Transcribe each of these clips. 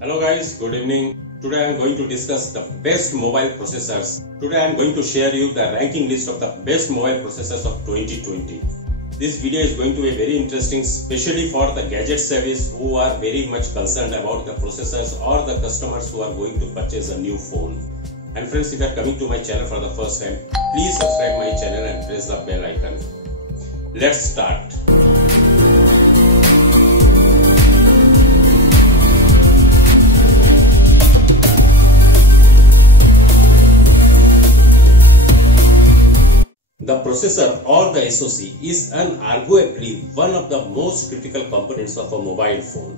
Hello guys, good evening. Today I am going to discuss the best mobile processors. Today I am going to share you the ranking list of the best mobile processors of 2020. This video is going to be very interesting, especially for the gadget savvies who are very much concerned about the processors or the customers who are going to purchase a new phone. And friends, if you are coming to my channel for the first time, please subscribe my channel and press the bell icon. Let's start. The processor or the SoC is unarguably one of the most critical components of a mobile phone.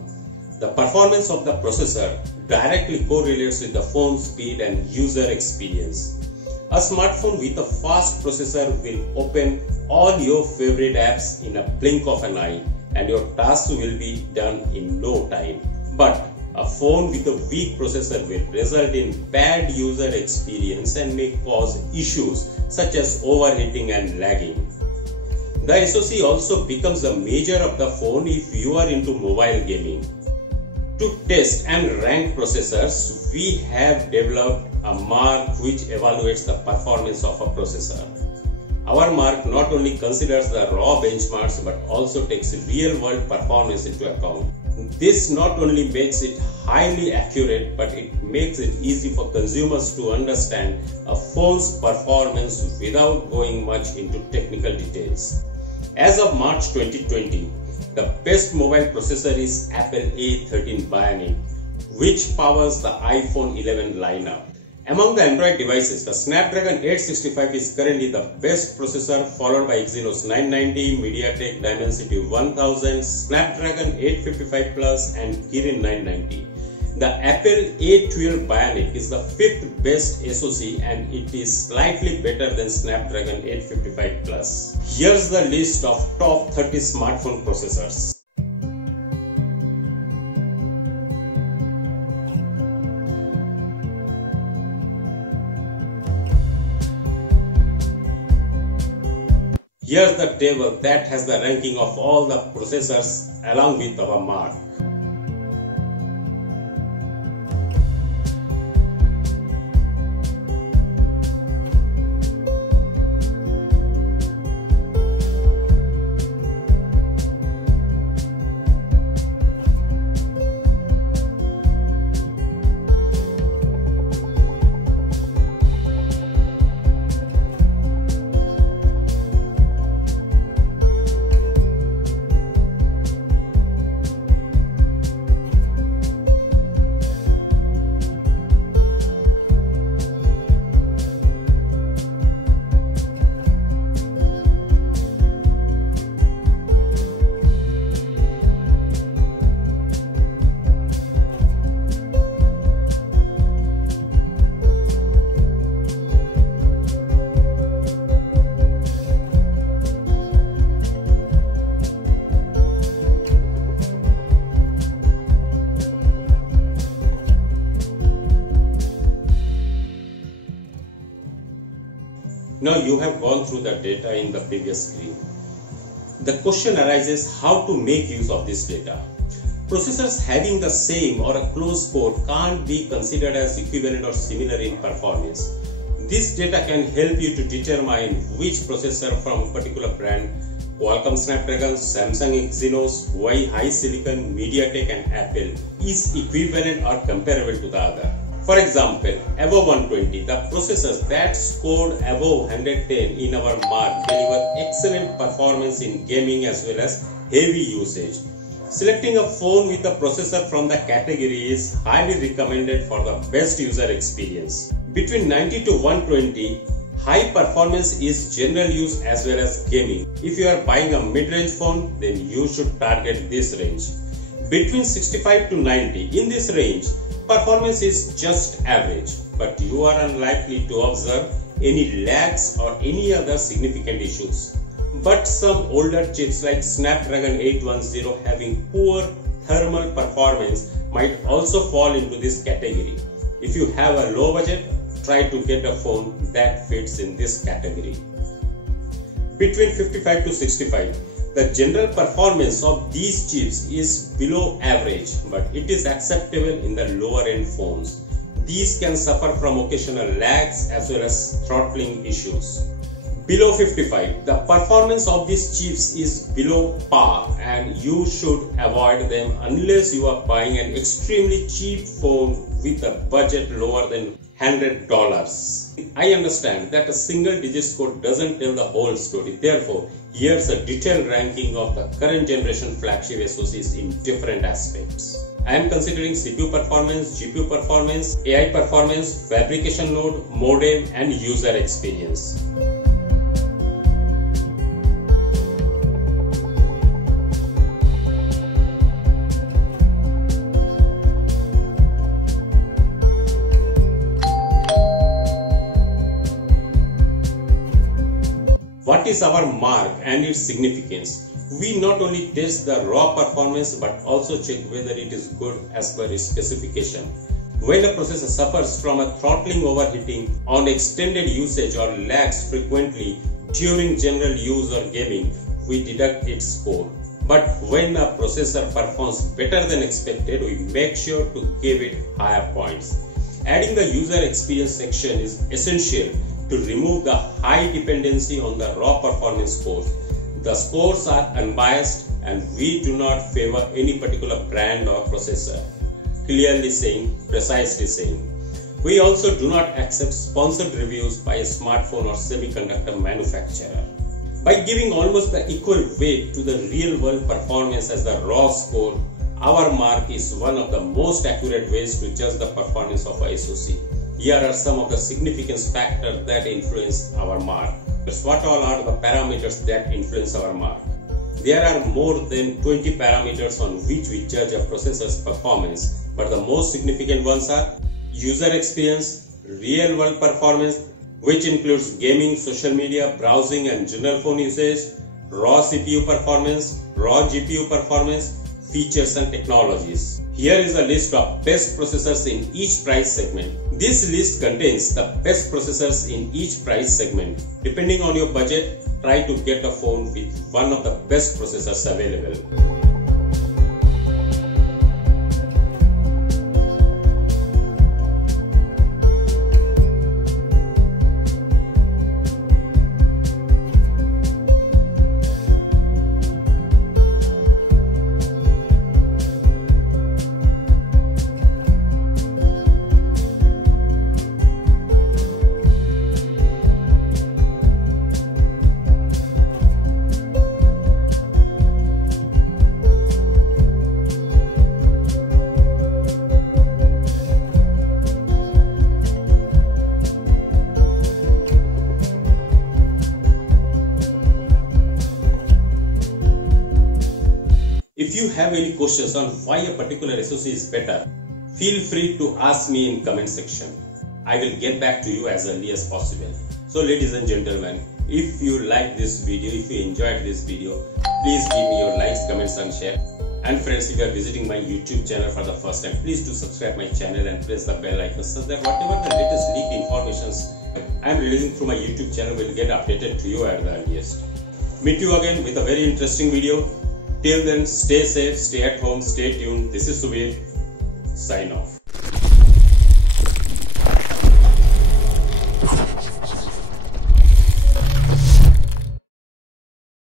The performance of the processor directly correlates with the phone speed and user experience. A smartphone with a fast processor will open all your favorite apps in a blink of an eye and your tasks will be done in no time. But a phone with a weak processor will result in bad user experience and may cause issues such as overheating and lagging. The SoC also becomes the major of the phone if you are into mobile gaming. To test and rank processors, we have developed a mark which evaluates the performance of a processor. Our mark not only considers the raw benchmarks but also takes real-world performance into account. This not only makes it highly accurate, but it makes it easy for consumers to understand a phone's performance without going much into technical details. As of March 2020, the best mobile processor is Apple A13 Bionic, which powers the iPhone 11 lineup. Among the Android devices, the Snapdragon 865 is currently the best processor, followed by Exynos 990, MediaTek Dimensity 1000, Snapdragon 855 Plus and Kirin 990. The Apple A12 Bionic is the 5th best SoC and it is slightly better than Snapdragon 855 Plus. Here's the list of top 30 smartphone processors. Here's the table that has the ranking of all the processors along with our mark. Now you have gone through the data in the previous screen. The question arises how to make use of this data. Processors having the same or a close score can't be considered as equivalent or similar in performance. This data can help you to determine which processor from a particular brand, Qualcomm Snapdragon, Samsung Exynos, Huawei HiSilicon, MediaTek and Apple, is equivalent or comparable to the other. For example, above 120, the processors that scored above 110 in our mark deliver excellent performance in gaming as well as heavy usage. Selecting a phone with a processor from the category is highly recommended for the best user experience. Between 90 to 120, high performance is general use as well as gaming. If you are buying a mid-range phone, then you should target this range. Between 65 to 90, in this range, performance is just average, but you are unlikely to observe any lags or any other significant issues. But some older chips like Snapdragon 810 having poor thermal performance might also fall into this category. If you have a low budget, try to get a phone that fits in this category. Between 55 to 65, The general performance of these chips is below average, but it is acceptable in the lower end phones. These can suffer from occasional lags as well as throttling issues. Below 55, the performance of these chips is below par and you should avoid them unless you are buying an extremely cheap phone with a budget lower than $100. I understand that a single digit score doesn't tell the whole story. Therefore, here's a detailed ranking of the current generation flagship SoCs in different aspects. I am considering CPU performance, GPU performance, AI performance, fabrication load, modem and user experience. What is our mark and its significance? We not only test the raw performance but also check whether it is good as per its specification. When a processor suffers from a throttling, overheating on extended usage or lags frequently during general use or gaming, we deduct its score. But when a processor performs better than expected, we make sure to give it higher points. Adding the user experience section is essential to remove the high dependency on the raw performance scores. The scores are unbiased and we do not favor any particular brand or processor. Clearly saying, precisely saying. We also do not accept sponsored reviews by a smartphone or semiconductor manufacturer. By giving almost the equal weight to the real world performance as the raw score, our mark is one of the most accurate ways to judge the performance of a SoC. Here are some of the significant factors that influence our mark. What all are the parameters that influence our mark? There are more than 20 parameters on which we judge a processor's performance, but the most significant ones are user experience, real world performance, which includes gaming, social media, browsing and general phone usage, raw CPU performance, raw GPU performance, features and technologies. Here is a list of best processors in each price segment. This list contains the best processors in each price segment. Depending on your budget, try to get a phone with one of the best processors available. If you have any questions on why a particular SoC is better, feel free to ask me in comment section. I will get back to you as early as possible. So ladies and gentlemen, if you like this video, if you enjoyed this video, please give me your likes, comments and share. And friends, if you are visiting my YouTube channel for the first time, please do subscribe my channel and press the bell icon so that whatever the latest leaked informations I am releasing through my YouTube channel will get updated to you at the earliest. Meet you again with a very interesting video. Till then, stay safe, stay at home, stay tuned. This is Subir. Sign off.